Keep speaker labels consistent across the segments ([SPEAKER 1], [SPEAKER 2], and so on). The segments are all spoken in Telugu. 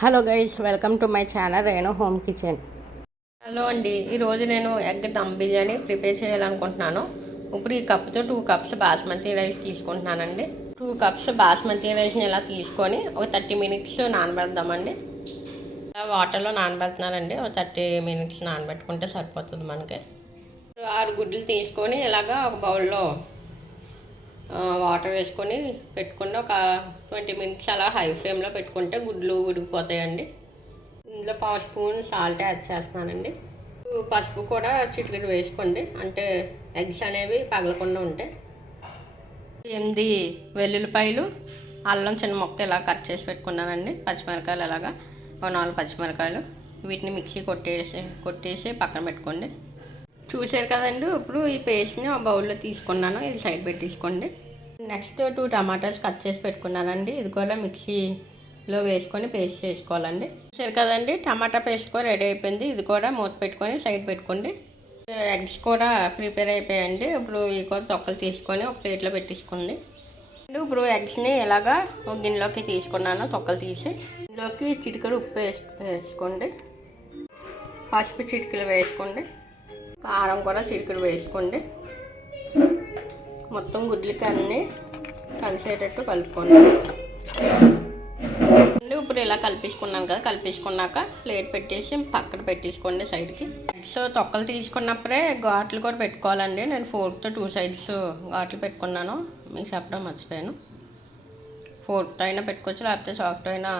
[SPEAKER 1] Hello guys welcome to my channel Renu home kitchen.
[SPEAKER 2] Hello అండి ఈరోజు నేను ఎగ్ దమ్ బిర్యానీ ప్రిపేర్ చేయాలనుకుంటున్నాను. ఇప్పుడు ఈ కప్తో టూ కప్స్ బాస్మతి రైస్ తీసుకుంటున్నానండి. టూ కప్స్ బాస్మతి రైస్ని ఇలా తీసుకొని ఒక థర్టీ మినిట్స్ నానబెడదామండి. ఇలా వాటర్లో నానబెడుతున్నానండి ఒక థర్టీ మినిట్స్ నానబెట్టుకుంటే సరిపోతుంది మనకి. ఆరు గుడ్లు తీసుకొని ఇలాగా ఒక బౌల్లో వాటర్ వేసుకొని పెట్టుకుని ఒక ట్వంటీ మినిట్స్ అలా హై ఫ్లేమ్లో పెట్టుకుంటే గుడ్లు ఉడికిపోతాయండి. ఇందులో పావు స్పూన్ సాల్ట్ యాడ్ చేస్తున్నానండి. పసుపు కూడా చిటికెడు వేసుకోండి. అంటే ఎగ్స్ అనేవి పగలకుండా ఉంటాయి. ఎనిమిది వెల్లుల్లిపాయలు అల్లం చిన్న మొక్క ఇలా కట్ చేసి పెట్టుకున్నానండి. పచ్చిమిరకాయలు అలాగా ఒక నాలుగు పచ్చిమిరకాయలు వీటిని మిక్సీ కొట్టేసి కొట్టేసి పక్కన పెట్టుకోండి. చూశారు కదండి ఇప్పుడు ఈ పేస్ట్ని ఒక బౌల్లో తీసుకున్నాను ఇది సైడ్ పెట్టేసుకోండి. నెక్స్ట్ టూ టమాటాస్ కట్ చేసి పెట్టుకున్నానండి ఇది కూడా మిక్సీలో వేసుకొని పేస్ట్ చేసుకోవాలండి. చూశారు కదండి టమాటా పేస్ట్ కూడా రెడీ అయిపోయింది ఇది కూడా మూత పెట్టుకొని సైడ్ పెట్టుకోండి. ఎగ్స్ కూడా ప్రిపేర్ అయిపోయాయండి ఇప్పుడు ఈ కూడా తొక్కలు తీసుకొని ఒక ప్లేట్లో పెట్టేసుకోండి. ఇప్పుడు ఎగ్స్ని ఇలాగా ఒక గిన్నెలోకి తీసుకున్నాను తొక్కలు తీసి. ఇందులోకి చిటికలు ఉప్పు వేసుకోండి పసుపు చిటికలు వేసుకోండి. కారం కూడా చిటికెడు వేసుకోండి. మొత్తం గుడ్లకి అన్నీ కలిసేటట్టు కలుపుకోండి. ఇప్పుడు ఇలా కలిపించుకున్నాను కదా కలిపించుకున్నాక ప్లేట్ పెట్టేసి పక్కన పెట్టేసుకోండి సైడ్కి. సో తొక్కలు తీసుకున్నప్పుడే ఘాట్లు కూడా పెట్టుకోవాలండి. నేను ఫోర్త్ టూ సైడ్స్ ఘాట్లు పెట్టుకున్నాను. మీకు చెప్పడం మర్చిపోయాను. ఫోర్త్ అయినా పెట్టుకోవచ్చు లేకపోతే సాఫ్ట్ అయినా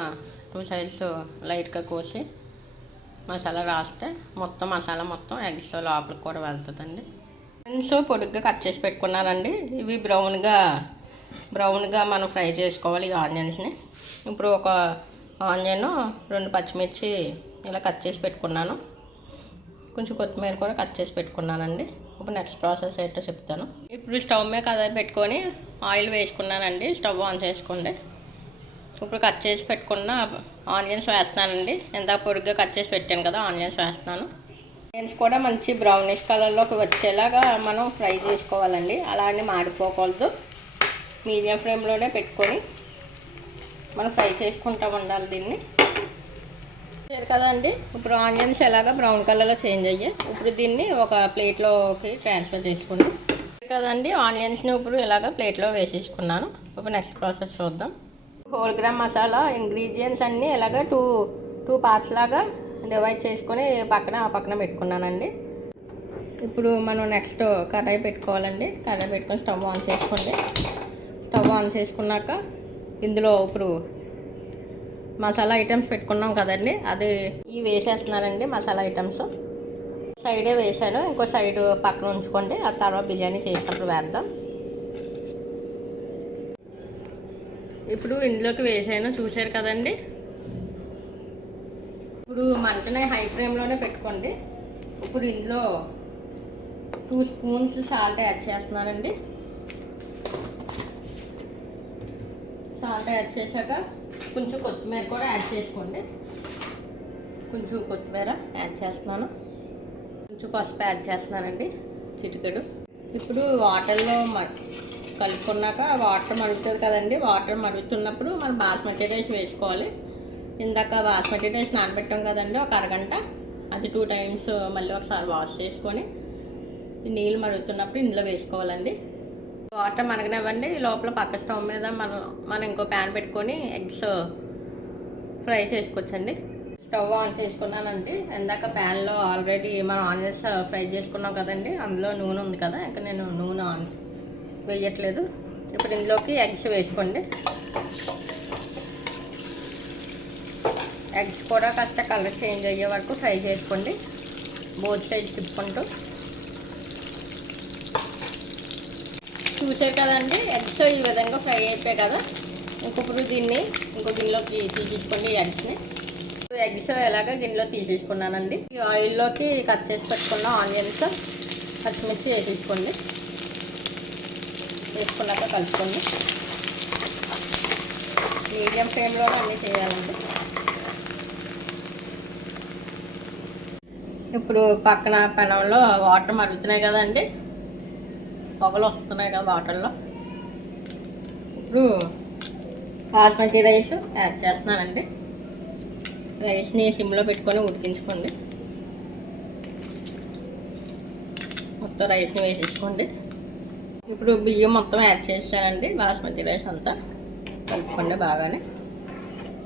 [SPEAKER 2] టూ సైడ్స్ లైట్గా కోసి మసాలా రాస్తే మొత్తం మసాలా మొత్తం ఎగ్స్ లోపలికి కూడా వెళ్తుందండి. ఫ్రెండ్స్ పొడుగ్గా కట్ చేసి పెట్టుకున్నానండి. ఇవి బ్రౌన్గా బ్రౌన్గా మనం ఫ్రై చేసుకోవాలి ఈ ఆనియన్స్ని. ఇప్పుడు ఒక ఆనియన్ రెండు పచ్చిమిర్చి ఇలా కట్ చేసి పెట్టుకున్నాను. కొంచెం కొత్తిమీర కూడా కట్ చేసి పెట్టుకున్నానండి. ఇప్పుడు నెక్స్ట్ ప్రాసెస్ ఏంటో చెప్తాను. ఇప్పుడు స్టవ్ మీద కదర్ పెట్టుకొని ఆయిల్ వేసుకున్నానండి. స్టవ్ ఆన్ చేసుకోండి. ఇప్పుడు కట్ చేసి పెట్టుకున్న ఆనియన్స్ వేస్తున్నానండి ఎంత పొడిగ్గా కట్ చేసి పెట్టాను కదా ఆనియన్స్ వేస్తున్నాను. ఆనియన్స్ కూడా మంచి బ్రౌనిష్ కలర్లోకి వచ్చేలాగా మనం ఫ్రై చేసుకోవాలండి. అలా అని మాడిపోకూడదు. మీడియం ఫ్లేమ్లోనే పెట్టుకొని మనం ఫ్రై చేసుకుంటూ ఉండాలి దీన్ని. లేదు కదండి ఇప్పుడు ఆనియన్స్ ఎలాగా బ్రౌన్ కలర్లో చేంజ్ అయ్యాయి ఇప్పుడు దీన్ని ఒక ప్లేట్లోకి ట్రాన్స్ఫర్ చేసుకోండి కదండి ఆనియన్స్ని ఇప్పుడు ఇలాగ ప్లేట్లో వేసేసుకున్నాను. ఇప్పుడు నెక్స్ట్ ప్రాసెస్ చూద్దాం. హోల్ గ్రామ్ మసాలా ఇంగ్రీడియంట్స్ అన్నీ ఇలాగ టూ టూ పార్ట్స్ లాగా డివైడ్ చేసుకొని పక్కన ఆ పక్కన పెట్టుకున్నానండి. ఇప్పుడు మనం నెక్స్ట్ కడాయి పెట్టుకోవాలండి. కడాయి పెట్టుకొని స్టవ్ ఆన్ చేసుకోండి. స్టవ్ ఆన్ చేసుకున్నాక ఇందులో ఇప్పుడు మసాలా ఐటమ్స్ పెట్టుకున్నాం కదండి. అది ఇవి వేసేస్తున్నారండి మసాలా ఐటమ్స్ సైడే వేసాను. ఇంకో సైడ్ పక్కన ఉంచుకోండి. ఆ తర్వాత బిర్యానీ చేసినప్పుడు వేద్దాం. ఇప్పుడు ఇందులోకి వేసాను చూశారు కదండి? ఇప్పుడు మంటనే హై ఫ్లేమ్లోనే పెట్టుకోండి. ఇప్పుడు ఇందులో టూ స్పూన్స్ సాల్ట్ యాడ్ చేస్తున్నానండి. సాల్ట్ యాడ్ చేశాక కొంచెం కొత్తిమీర కూడా యాడ్ చేసుకోండి. కొంచెం కొత్తిమీర యాడ్ చేస్తున్నాను. కొంచెం పసుపు యాడ్ చేస్తున్నానండి చిటికెడు. ఇప్పుడు వాటర్లో మ కలుపుకున్నాక వాటర్ మరుగుతుంది కదండి. వాటర్ మరుగుతున్నప్పుడు మనం బాస్మతి రైస్ వేసుకోవాలి. ఇందాక బాస్మతి రైస్ నానబెట్టాం కదండి ఒక అరగంట. అది టూ టైమ్స్ మళ్ళీ ఒకసారి వాష్ చేసుకొని నీళ్ళు మరుగుతున్నప్పుడు ఇందులో వేసుకోవాలండి. వాటర్ మరగనివ్వండి. లోపల పక్క స్టవ్ మీద మనం మనం ఇంకో ప్యాన్ పెట్టుకొని ఎగ్స్ ఫ్రై చేసుకోవచ్చండి. స్టవ్ ఆన్ చేసుకున్నానండి. ఇందాక ప్యాన్లో ఆల్రెడీ మనం ఆనియన్స్ ఫ్రై చేసుకున్నాం కదండి. అందులో నూనె ఉంది కదా ఇంకా నేను నూనె ఆన్ వేయట్లేదు. ఇప్పుడు ఇందులోకి ఎగ్స్ వేసుకోండి. ఎగ్స్ కూడా కాస్త కలర్ చేంజ్ అయ్యే వరకు ఫ్రై చేసుకోండి. బోత్ సైజ్ తిప్పుకుంటూ. చూసారు కదండి ఎగ్స్ ఈ విధంగా ఫ్రై అయిపోయాయి కదా. ఇంకొకరు దీన్ని ఇంకో గిన్నెలోకి తీసేసుకోండి ఎగ్స్ని. ఎగ్స్ ఎలాగ గిన్నెలో తీసేసుకున్నానండి. ఈ ఆయిల్లోకి కట్ చేసి పెట్టుకున్న ఆనియన్స్ పచ్చిమిర్చి వేసేసుకోండి. వేసుకున్నాక కలుపుకోండి మీడియం ఫ్లేమ్లో అన్నీ చేయాలండి. ఇప్పుడు పక్కన పెనంలో వాటర్ మరుగుతున్నాయి కదండి. పొగలు వస్తున్నాయి కదా వాటర్లో. ఇప్పుడు బాస్మతి రైస్ యాడ్ చేస్తున్నానండి. రైస్ని సిమ్లో పెట్టుకొని ఉడికించుకోండి. మొత్తం రైస్ని వేసేసుకోండి. ఇప్పుడు బియ్యం మొత్తం యాడ్ చేస్తానండి బాస్మతి రైస్ అంతా కలుపుకోండి బాగానే.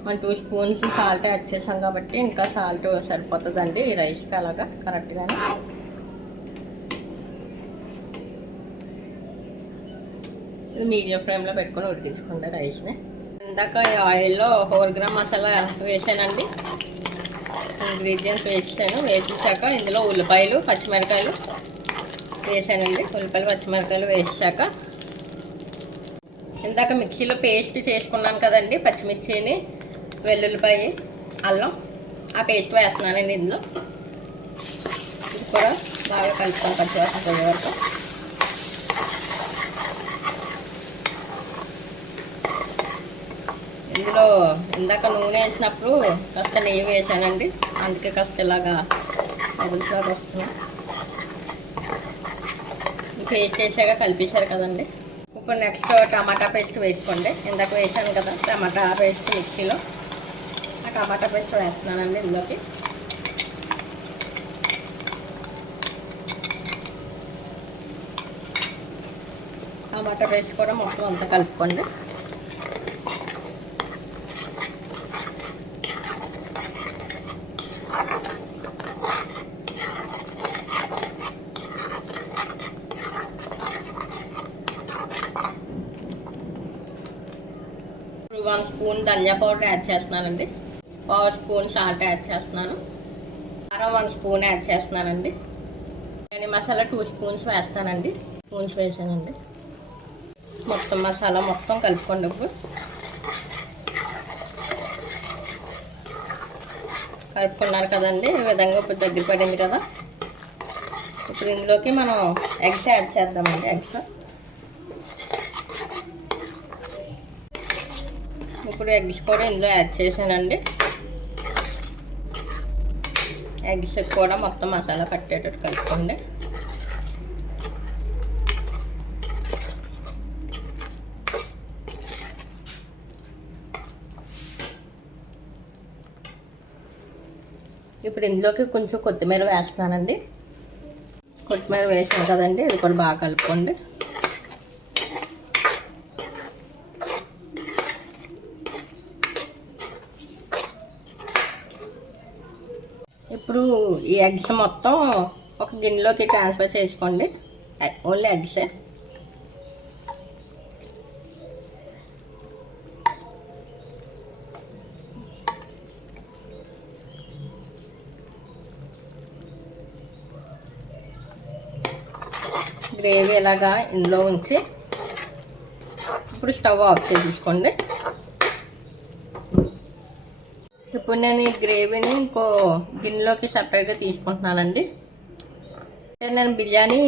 [SPEAKER 2] మన టూ స్పూన్స్ సాల్ట్ యాడ్ చేసాం కాబట్టి ఇంకా సాల్ట్ సరిపోతుందండి ఈ రైస్కి అలాగా కరెక్ట్గానే. ఇది మీడియం ఫ్లేమ్లో పెట్టుకొని ఉడికించుకోండి రైస్ని. ఇందాక ఈ ఆయిల్లో ఫోర్ గ్రామ్ మసాలా వేసానండి. ఇంగ్రీడియంట్స్ వేసాను వేసేసాక ఇందులో ఉల్లిపాయలు పచ్చిమిరకాయలు వేసానండి. ఉల్లిపాయలు పచ్చిమిరకాయలు వేసాక ఇందాక మిక్సీలో పేస్ట్ చేసుకున్నాను కదండి పచ్చిమిర్చిని వెల్లుల్లిపాయ అల్లం ఆ పేస్ట్ వేస్తున్నానండి ఇందులో. ఇది కూడా బాగా కలుపుతాను పచ్చివాసన పోయే వరకు. ఇందులో ఇందాక నూనె వేసినప్పుడు కాస్త నెయ్యి వేసానండి. అందుకే కాస్త ఇలాగా బబుల్స్ లాగా పేస్ట్ వేసాక కలిపేశారు కదండి. ఇప్పుడు నెక్స్ట్ టమాటా పేస్ట్ వేసుకోండి. ఇందాక వేసాను కదా టమాటా పేస్ట్ మిక్సీలో. ఆ టమాటా పేస్ట్ వేస్తున్నానండి ఇందులోకి. టమాటా పేస్ట్ కూడా మొత్తం అంతా కలుపుకోండి. వన్ స్పూన్ ధనియా పౌడర్ యాడ్ చేస్తున్నానండి. పావు స్పూన్ సాల్ట్ యాడ్ చేస్తున్నాను. కారం వన్ స్పూన్ యాడ్ చేస్తున్నానండి. బిర్యానీ మసాలా టూ స్పూన్స్ వేస్తానండి. స్పూన్స్ వేసానండి. మొత్తం మసాలా మొత్తం కలుపుకోండి ఇప్పుడు. కలుపుకున్నారు కదండి ఈ విధంగా ఇప్పుడు దగ్గర పడింది కదా. ఇప్పుడు ఇందులోకి మనం ఎగ్స్ యాడ్ చేద్దామండి ఎగ్స్. ఇప్పుడు ఎగ్స్ కూడా ఇందులో యాడ్ చేశానండి. ఎగ్స్ కూడా మొత్తం మసాలా పట్టేటట్టు కలుపుకోండి. ఇప్పుడు ఇందులోకి కొంచెం కొత్తిమీర వేస్తున్నానండి. కొత్తిమీర వేసాం కదండి ఇది కూడా బాగా కలుపుకోండి. ఇప్పుడు ఈ ఎగ్స్ మొత్తం ఒక గిన్నెలోకి ట్రాన్స్ఫర్ చేసుకోండి. ఓన్లీ ఎగ్సే గ్రేవీ ఎలాగా ఇందులో ఉంచి ఇప్పుడు స్టవ్ ఆఫ్ చేసేసుకోండి. ఇప్పుడు నేను ఈ గ్రేవీని ఇంకో గిన్నెలోకి సపరేట్గా తీసుకుంటున్నానండి. నేను బిర్యానీ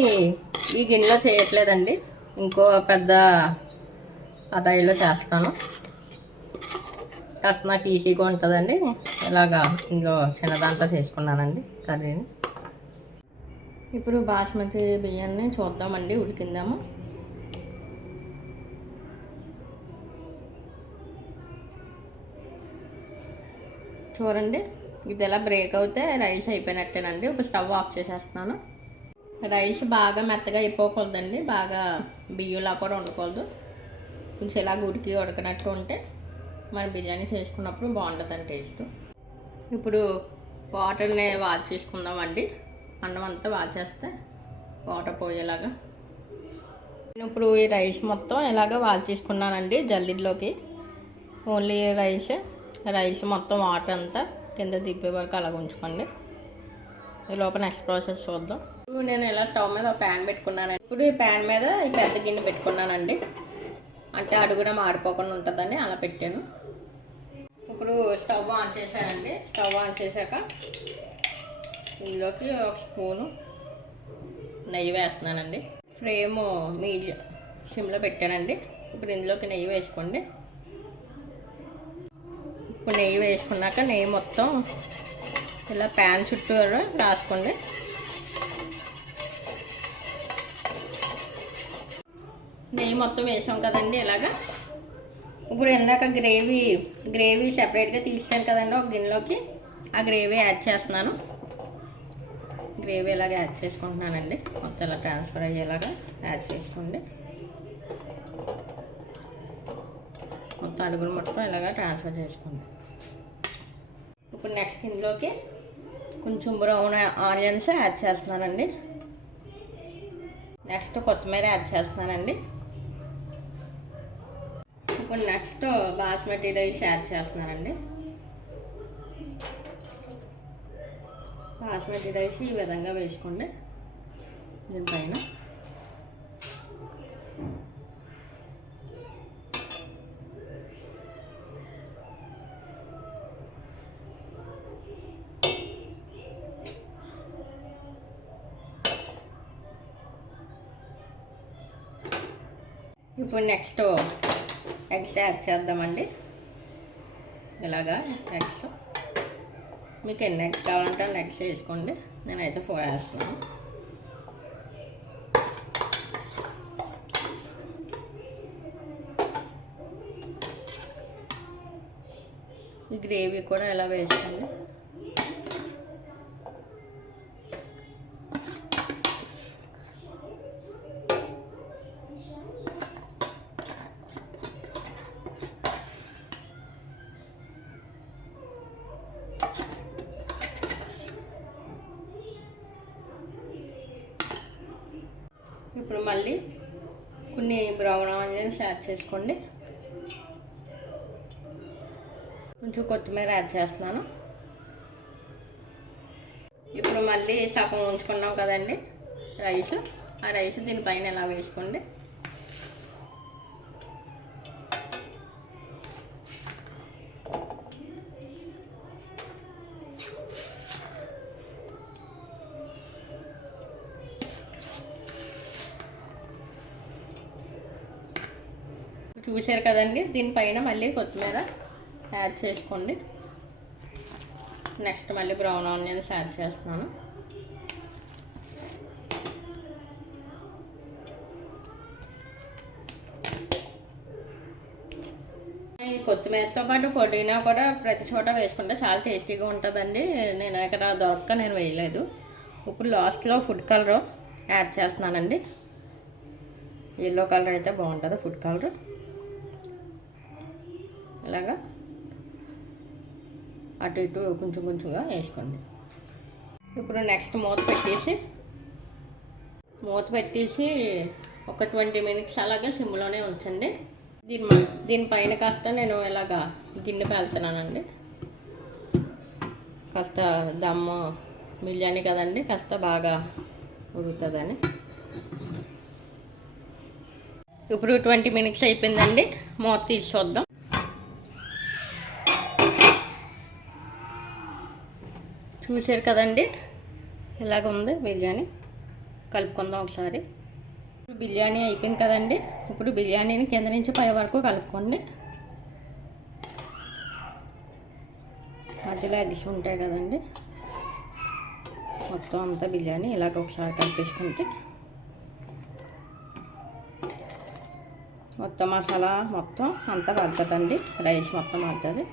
[SPEAKER 2] ఈ గిన్నెలో చేయట్లేదండి. ఇంకో పెద్ద కడాయిలో చేస్తాను. కాస్త నాకు ఈజీగా ఉంటుందండి. ఇలాగా ఇందులో చిన్న దాంట్లో చేసుకున్నానండి కర్రీని. ఇప్పుడు బాస్మతి బియ్యాన్ని చూద్దామండి. ఉడికిందాము? చూడండి. ఇది ఎలా బ్రేక్ అవుతే రైస్ అయిపోయినట్టేనండి. ఇప్పుడు స్టవ్ ఆఫ్ చేసేస్తున్నాను. రైస్ బాగా మెత్తగా అయిపోకూడదండి. బాగా బియ్యంలా కూడా ఉండకూడదు. కొంచెం ఇలా ఉడికి ఉడకనట్టు ఉంటే మనం బిర్యానీ చేసుకున్నప్పుడు బాగుంటుందండి టేస్ట్ ఇప్పుడు వాటర్ని వాచ్ చేసుకుందామండి. అన్నం అంతా వాచ్ చేస్తే వాటర్ పోయేలాగా. నేను ఇప్పుడు ఈ రైస్ మొత్తం ఇలాగ వాచ్ చేసుకున్నానండి జల్లిడ్లోకి. ఓన్లీ రైస్ రైస్ మొత్తం వాటర్ అంతా కింద తిప్పే వరకు అలాగ ఉంచుకోండి. ఈ లోపల నెక్స్ట్ ప్రాసెస్ చూద్దాం. ఇప్పుడు నేను ఇలా స్టవ్ మీద ఒక ప్యాన్ పెట్టుకున్నాను ఇప్పుడు ఈ ప్యాన్ మీద ఈ పెద్ద గిన్నె పెట్టుకున్నానండి. అంటే అడుగున మాడిపోకుండా ఉంటుందని అలా పెట్టాను. ఇప్పుడు స్టవ్ ఆన్ చేశానండి. స్టవ్ ఆన్ చేశాక ఇందులోకి ఒక స్పూను నెయ్యి వేస్తున్నానండి. ఫ్రేమ్ మీడియం సిమ్లో పెట్టానండి. ఇప్పుడు ఇందులోకి నెయ్యి వేసుకోండి. ఇప్పుడు నెయ్యి వేసుకున్నాక నెయ్యి మొత్తం ఇలా ప్యాన్ చుట్టూ రాసుకోండి. నెయ్యి మొత్తం వేసాం కదండి ఇలాగా. ఇప్పుడు ఇందాక గ్రేవీ గ్రేవీ సెపరేట్గా తీసాను కదండి ఒక గిన్నెలోకి. ఆ గ్రేవీ యాడ్ చేస్తున్నాను. గ్రేవీ ఇలాగ యాడ్ చేసుకుంటున్నానండి. మొత్తం ఇలా ట్రాన్స్ఫర్ అయ్యేలాగా యాడ్ చేసుకోండి. మొత్తం అడుగులు మొత్తం ఇలాగ ట్రాన్స్ఫర్ చేసుకోండి ఇప్పుడు నెక్స్ట్ ఇందులోకి కొంచెం బ్రౌన్ ఆనియన్స్ యాడ్ చేస్తున్నానండి. నెక్స్ట్ కొత్తిమీర యాడ్ చేస్తున్నానండి. ఇప్పుడు నెక్స్ట్ బాస్మతి రైస్ యాడ్ చేస్తున్నానండి. బాస్మతి రైస్ ఈ విధంగా వేసుకోండి. దీనిపైన ఇప్పుడు నెక్స్ట్ ఎగ్స్ యాడ్ చేద్దామండి. ఇలాగా ఎగ్స్ మీకు ఎన్ని ఎగ్స్ కావాలంటే అన్ని ఎగ్స్ వేసుకోండి. నేనైతే ఫోర్ వేస్తున్నాను. ఈ గ్రేవీ కూడా ఎలా వేసుకోండి ఇప్పుడు మళ్ళీ కొన్ని బ్రౌన్ ఆనియన్స్ యాడ్ చేసుకోండి. కొంచెం కొత్తిమీర యాడ్ చేస్తున్నాను. ఇప్పుడు మళ్ళీ సగం ఉంచుకున్నాం కదండి రైస్. ఆ రైస్ దీనిపైన ఎలా వేసుకోండి. చూశారు కదండి దీనిపైన మళ్ళీ కొత్తిమీర యాడ్ చేసుకోండి. నెక్స్ట్ మళ్ళీ బ్రౌన్ ఆనియన్స్ యాడ్ చేస్తున్నాను. ఈ కొత్తిమీరతో పాటు పుదీనా కూడా ప్రతి చోట వేసుకుంటే చాలా టేస్టీగా ఉంటుందండి. నేను ఇక్కడ దొరక్క నేను వేయలేదు. ఇప్పుడు లాస్ట్లో ఫుడ్ కలర్ యాడ్ చేస్తున్నానండి. ఎల్లో కలర్ అయితే బాగుంటుంది ఫుడ్ కలర్. ఇలాగా అటు ఇటు కొంచెం కొంచెంగా వేసుకోండి. ఇప్పుడు నెక్స్ట్ మూత పెట్టేసి మూత పెట్టేసి ఒక ట్వంటీ మినిట్స్ అలాగే సిమ్లోనే ఉంచండి. దీని దీనిపైన కాస్త నేను ఇలాగా గిన్నె పెళ్తున్నానండి కాస్త దమ్ము బిర్యానీ కదండి కాస్త బాగా ఉరుగుతుందని ఇప్పుడు ట్వంటీ మినిట్స్ అయిపోయిందండి. మూత తీసి చూద్దాం. చూశారు కదండి? ఇలాగ ఉంది బిర్యానీ? కలుపుకుందాం ఒకసారి. ఇప్పుడు బిర్యానీ అయిపోయింది కదండి? ఇప్పుడు బిర్యానీని కింద నుంచి పై వరకు కలుపుకోండి. మధ్యలో ఎగ్స్ ఉంటాయి కదండి? మొత్తం అంతా బిర్యానీ ఇలాగ ఒకసారి కలిపేసుకుంటే. మొత్తం మసాలా మొత్తం అంతా పడుతుందండి రైస్ మొత్తం పడుతుంది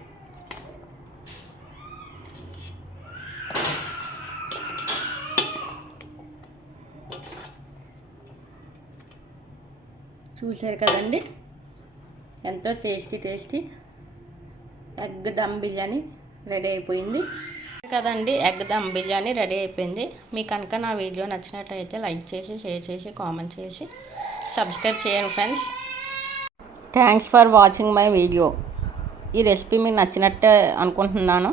[SPEAKER 2] చూశారు కదండి? ఎంతో tasty tasty egg dum biryani ready అయిపోయింది. కదండి ఎగ్ దమ్ బిర్యానీ రెడీ అయిపోయింది. మీకు కనుక నా వీడియో నచ్చినట్లయితే లైక్ చేసి షేర్ చేసి కామెంట్ చేసి సబ్స్క్రైబ్ చేయండి friends. Thanks for watching my video. ఈ రెసిపీ మీకు నచ్చినట్టే అనుకుంటున్నాను.